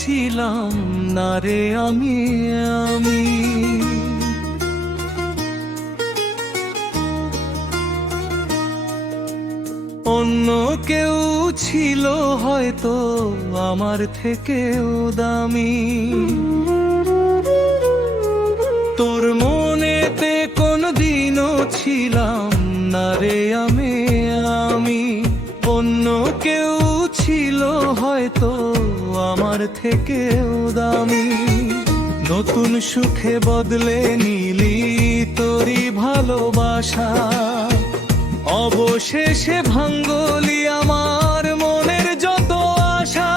ছিলাম না রে আমি। অন্য কেউ ছিল হয়তো আমার থেকেও দামি। তোর মনেতে কোনদিনও ছিলাম না রে আমি। অন্য কেউ ছিল হয়তো আমার থেকেও দামি। নতুন সুখে বদলে নিলি তোরই ভালোবাসা, অবশেষে ভাঙলি আমার মনের যত আশা।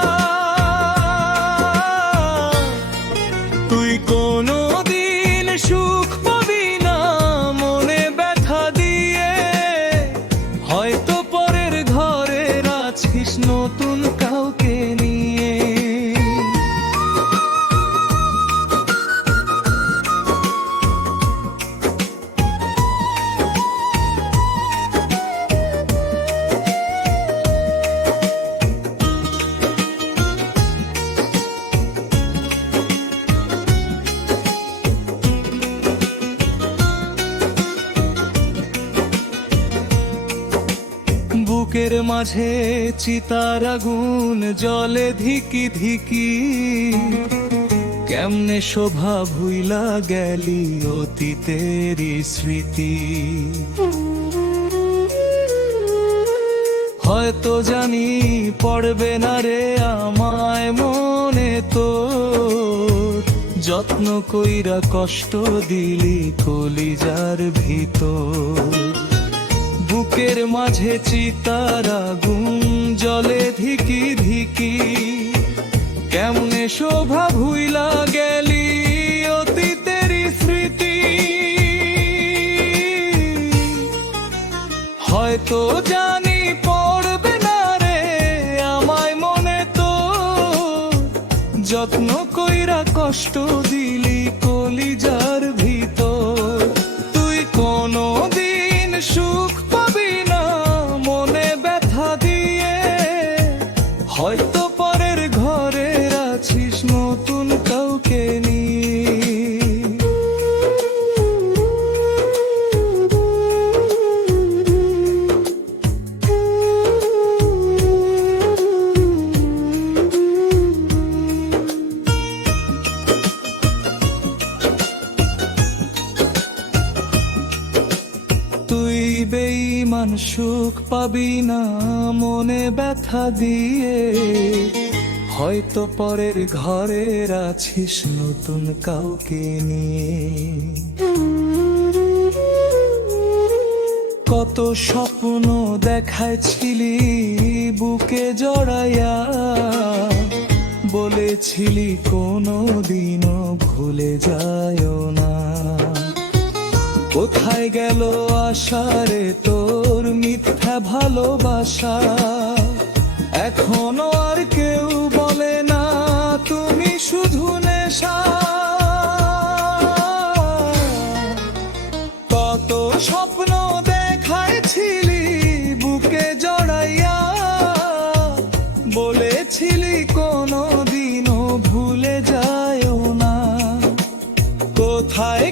তুই কোনদিন সুখ পাবি না মনে ব্যথা দিয়ে, হয়তো পরের ঘরে আছিস নতুন কাউকে নিয়ে। বুকের মাঝে চিতার আগুন জ্বলে ধিকি ধিকি, কেমনে শোভা ভুইলা গেলি অতীতেরই স্মৃতি। হয়তো জানি পড়বে না রে আমায় মনে তোর, যত্ন কইরা কষ্ট দিলি কলিজার ভিতর। বুকের মাঝে চিতার আগুন জ্বলে ধিকি ধিকি, কেমনে শোভা ভুইলা গেলি অতীতেরই স্মৃতি। হয়তো জানি পড়বে না রে আমায় মনে তো, যত্ন কইরা কষ্ট দিলি কলিজার ভিতর। তুই কোনদিন সুখ পাবি না মনে ব্যথা দিয়ে, হয়তো পরের ঘরে আছিস নতুন কাউকে নিয়ে। তুই বেঈমান সুখ পাবি না মনে ব্যথা দিয়ে, হয়তো পরের ঘরে আছিস নতুন কাউকে নিয়ে। কত স্বপ্ন দেখাইছিলি বুকে জড়াইয়া, বলেছিলি কোনদিনও ভুলে যায়ও না। কোথায় গেল আশারে তোর মিথ্যা ভালোবাসা, এখনো আর কেউ বলে না তুমি শুধু নেশা। কত স্বপ্ন দেখাইছিলি বুকে জড়াইয়া, বলেছিলি কোনদিনও ভুলে যায়ও না। কোথায়